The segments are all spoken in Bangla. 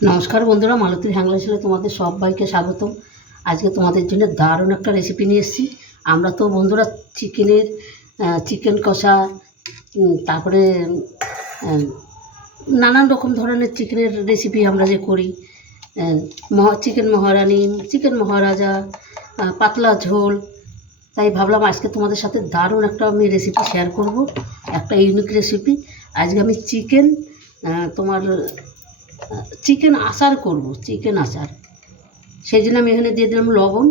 নমস্কার বন্ধুরা, মালতীর হ্যাংলা ছেলে তোমাদের সবাইকে স্বাগতম। আজকে তোমাদের জন্য দারুণ একটা রেসিপি নিয়ে এসেছি। আমরা তো বন্ধুরা চিকেন কষা, তারপরে নানান রকম ধরনের চিকেনের রেসিপি আমরা যে করি, চিকেন মহারানি, চিকেন মহারাজা, পাতলা ঝোল। তাই ভাবলাম আজকে তোমাদের সাথে দারুণ একটা আমি রেসিপি শেয়ার করব, একটা ইউনিক রেসিপি। আজকে আমি চিকেন আচার করব, চিকেন আচার। সেই জন্য আমি এখানে দিয়ে দিলাম লবণ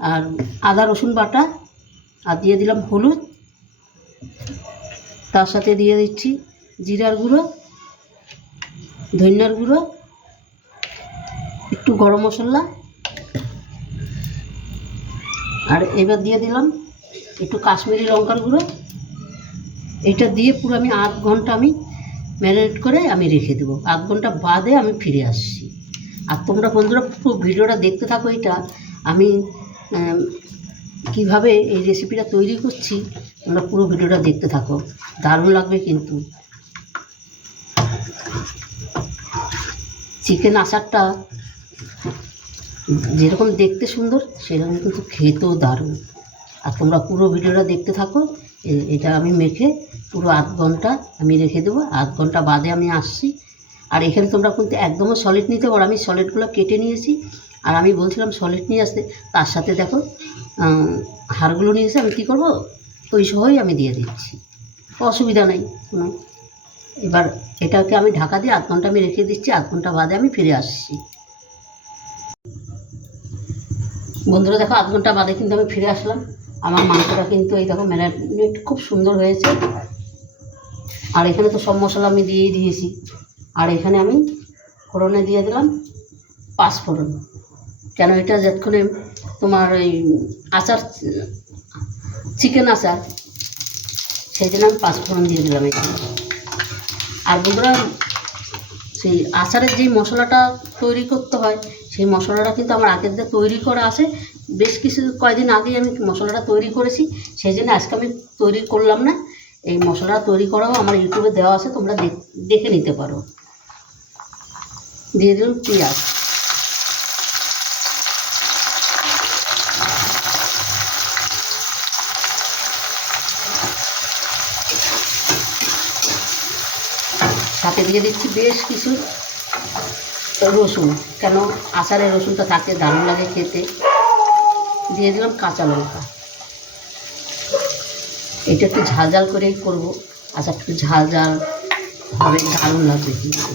আর আদা রসুন বাটা, আর দিয়ে দিলাম হলুদ, তার সাথে দিয়ে দিচ্ছি জিরার গুঁড়ো, ধনিয়ার গুঁড়ো, একটু গরম মশলা, আর এবার দিয়ে দিলাম একটু কাশ্মীরি লঙ্কার গুঁড়ো। এটা দিয়ে পুরো আমি আধ ঘন্টা ম্যারিনেট করে আমি রেখে দেবো। আধ ঘন্টা বাদে আমি ফিরে আসছি। আর তোমরা বন্ধুরা পুরো ভিডিওটা দেখতে থাকো। এটা আমি কিভাবে এই রেসিপিটা তৈরি করছি, তোমরা পুরো ভিডিওটা দেখতে থাকো, দারুণ লাগবে কিন্তু। চিকেন আচারটা যেরকম দেখতে সুন্দর, সেরকম কিন্তু খেতেও দারুণ। আর তোমরা পুরো ভিডিওটা দেখতে থাকো। এটা আমি মেখে পুরো আধ ঘন্টা আমি রেখে দেবো। আধ ঘন্টা বাদে আমি আসছি। আর এখানে তোমরা কিন্তু একদমও সলিড নিতে পারো, আমি সলিডগুলো কেটে নিয়েছি। আর আমি বলছিলাম সলিড নিয়ে আসতে, তার সাথে দেখো হাড়গুলো নিয়ে এসে আমি কী করবো, ওই সহই আমি দিয়ে দিচ্ছি, অসুবিধা নেই কোনো। এবার এটাকে আমি ঢাকা দিয়ে আধ ঘন্টা আমি রেখে দিচ্ছি। আধ ঘন্টা বাদে আমি ফিরে আসছি। বন্ধুরা দেখো, আধ ঘন্টা বাদে কিন্তু আমি ফিরে আসলাম। আমার মাংসটা কিন্তু এই দেখো ম্যারিনেট খুব সুন্দর হয়েছে। আর এখানে তো সব মশলা আমি দিয়েই দিয়েছি। আর এখানে আমি ফোড়নে দিয়ে দিলাম পাঁচফোড়ন। কেন, এটা যতক্ষণে তোমার ওই আচার, চিকেন আচার, সেই জন্য আমি পাঁচফোড়ন দিয়ে দিলাম এখানে। আর বন্ধুরা, সেই আচারের যেই মশলাটা তৈরি করতে হয়, সেই মশলাটা কিন্তু আমার আগের দিয়ে তৈরি করা আছে। বেশ কয়েকদিন আগেই আমি মশলাটা তৈরি করেছি, সেই জন্য আজকে আমি তৈরি করলাম না। এই মশলাটা তৈরি করাও আমার ইউটিউবে দেওয়া আছে, তোমরা দেখে নিতে পারো। দিয়ে দিলাম পেঁয়াজ, সাথে দিয়ে দিচ্ছি বেশ কিছু রসুন। কেন, আচারের রসুনটা থাকতে দারুণ লাগে খেতে। দিয়ে দিলাম কাঁচা লঙ্কা। এটা একটু ঝাল ঝাল করেই করবো, আচ্ছা একটু ঝাল ঝাল হবে, দারুণ লাগবে কিন্তু।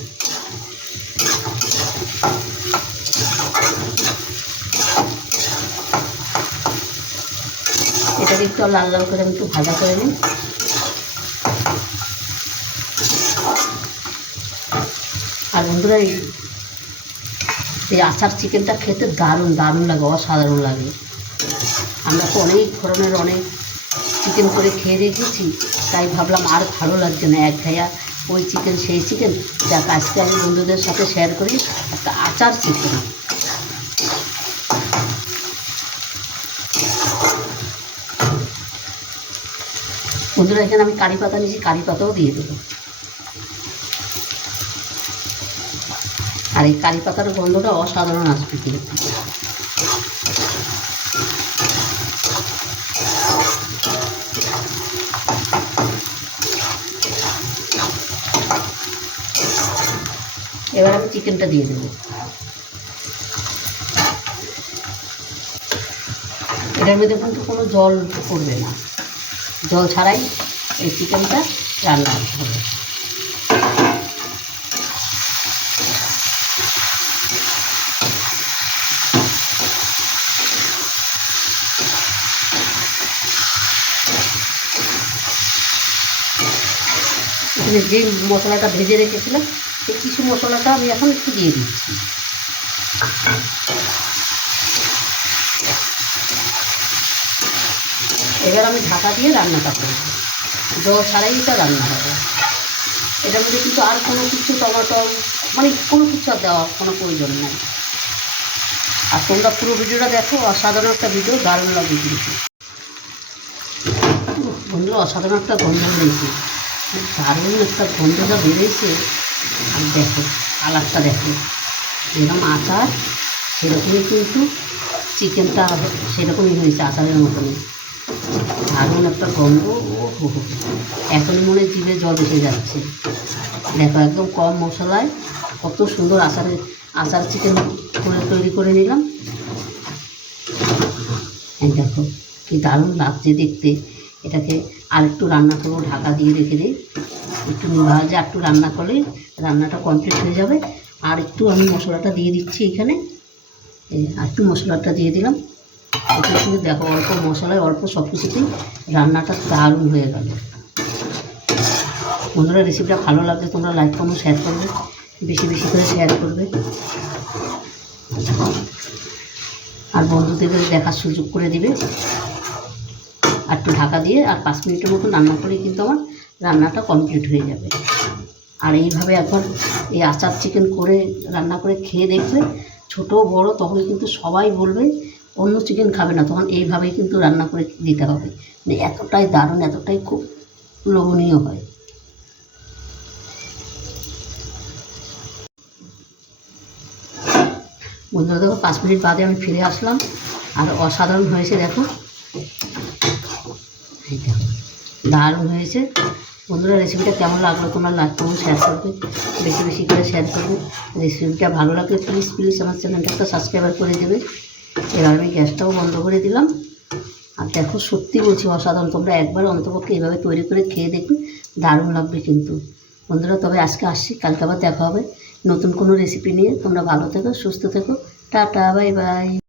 এটাকে একটু লাল লাল করে আমি একটু ভাজা করে নিই। আর বন্ধুরা, এই আচার চিকেনটা খেতে দারুণ দারুণ লাগে, অসাধারণ লাগে। আমরা তো অনেক ধরনের অনেক চিকেন করে খেয়ে রেখেছি, তাই ভাবলাম আর ভালো লাগছে না একঘেয়া ওই চিকেন সেই চিকেন। যাক, আজকে আমি বন্ধুদের সাথে শেয়ার করি একটা আচার চিকেন। বন্ধুরা, এখানে আমি কারি পাতা নিয়েছি, কারি পাতাও দিয়ে দেবো। আর এই কারি পাতার গন্ধটা অসাধারণ আসবে কিন্তু। এবার আমি চিকেনটা দিয়ে দেবো। এটার মধ্যে কিন্তু কোনো জল পড়বে না, জল ছাড়াই এই চিকেনটা রান্না হবে। এখানে যে মশলাটা ভেজে রেখেছিলাম, সেই কিছু মশলাটা আমি এখন একটু দিয়ে দিচ্ছি। এবার আমি ঢাকা দিয়ে রান্নাটা করব, জল ছাড়াই এটা রান্না হবে। এটার মধ্যে কিন্তু আর কোনো কিছু টমেটো মানে কোনো কিছু আর দেওয়ার কোনো প্রয়োজন নেই। আর তোমরা পুরো ভিডিওটা দেখো, অসাধারণ একটা ভিডিও, দারুণ লাগবে কিন্তু। বন্ধুরা, অসাধারণ একটা গন্ধ বেরিয়েছে, দারুণ একটা গন্ধটা বেরিয়েছে। আর দেখো কালারটা দেখো, যেরকম আচার সেরকমই কিন্তু চিকেনটা সেরকমই হয়েছে, আচারের মতনই। দারুণ একটা গন্ধ, ও হো হো, এখনই মনে জিভে জল এসে যাচ্ছে। দেখো একদম কম মশলায় কত সুন্দর আচার চিকেন তৈরি করে নিলাম। এই দেখো কি দারুণ লাগছে দেখতে। এটাকে আরেকটু রান্না করবো, ঢাকা দিয়ে রেখে দিই। একটু ভাজা একটু রান্না করলেই রান্নাটা কমপ্লিট হয়ে যাবে। আর একটু আমি মশলাটা দিয়ে দিচ্ছি এখানে, আর একটু মশলাটা দিয়ে দিলাম। এটা কিন্তু দেখো অল্প মশলায় অল্প সব কিছুতেই রান্নাটা দারুণ হয়ে গেল। বন্ধুরা রেসিপিটা ভালো লাগলে তোমরা লাইক কমেন্ট শেয়ার করবে, বেশি বেশি করে শেয়ার করবে, আর বন্ধুদেরকে দেখার সুযোগ করে দিবে। আর একটু ঢাকা দিয়ে আর 5 মিনিটের মতো রান্না করে কিন্তু আমার রান্নাটা কমপ্লিট হয়ে যাবে। আর এইভাবে একবার এই আচার চিকেন করে রান্না করে খেয়ে দেখবে, ছোটো বড় তখন কিন্তু সবাই বলবে অন্য চিকেন খাবে না, তখন এইভাবেই কিন্তু রান্না করে দিতে হবে। মানে এতটাই দারুণ, এতটাই খুব লোভনীয় হয়। বন্ধুরা দেখো 5 মিনিট বাদে আমি ফিরে আসলাম, আর অসাধারণ হয়েছে দেখো। এই দেখো দারুণ হয়েছে। বন্ধুরা রেসিপিটা কেমন লাগলো তোমরা লাইক কমেন্ট শেয়ার করবে, বেশি বেশি করে শেয়ার করবে। রেসিপিটা ভালো লাগলে প্লিজ প্লিজ আমার চ্যানেলটা একটা সাবস্ক্রাইবার করে দেবে। এবার আমি গ্যাসটাও বন্ধ করে দিলাম। আর দেখো সত্যি বলছি অসাধারণ, তোমরা একবার অন্তপক্ষে এইভাবে তৈরি করে খেয়ে দেখবে, দারুণ লাগবে কিন্তু। বন্ধুরা তবে আজকে আসছি, কালকে আবার দেখা হবে নতুন কোনো রেসিপি নিয়ে। তোমরা ভালো থেকো, সুস্থ থেকো, টাটা, বাই বাই।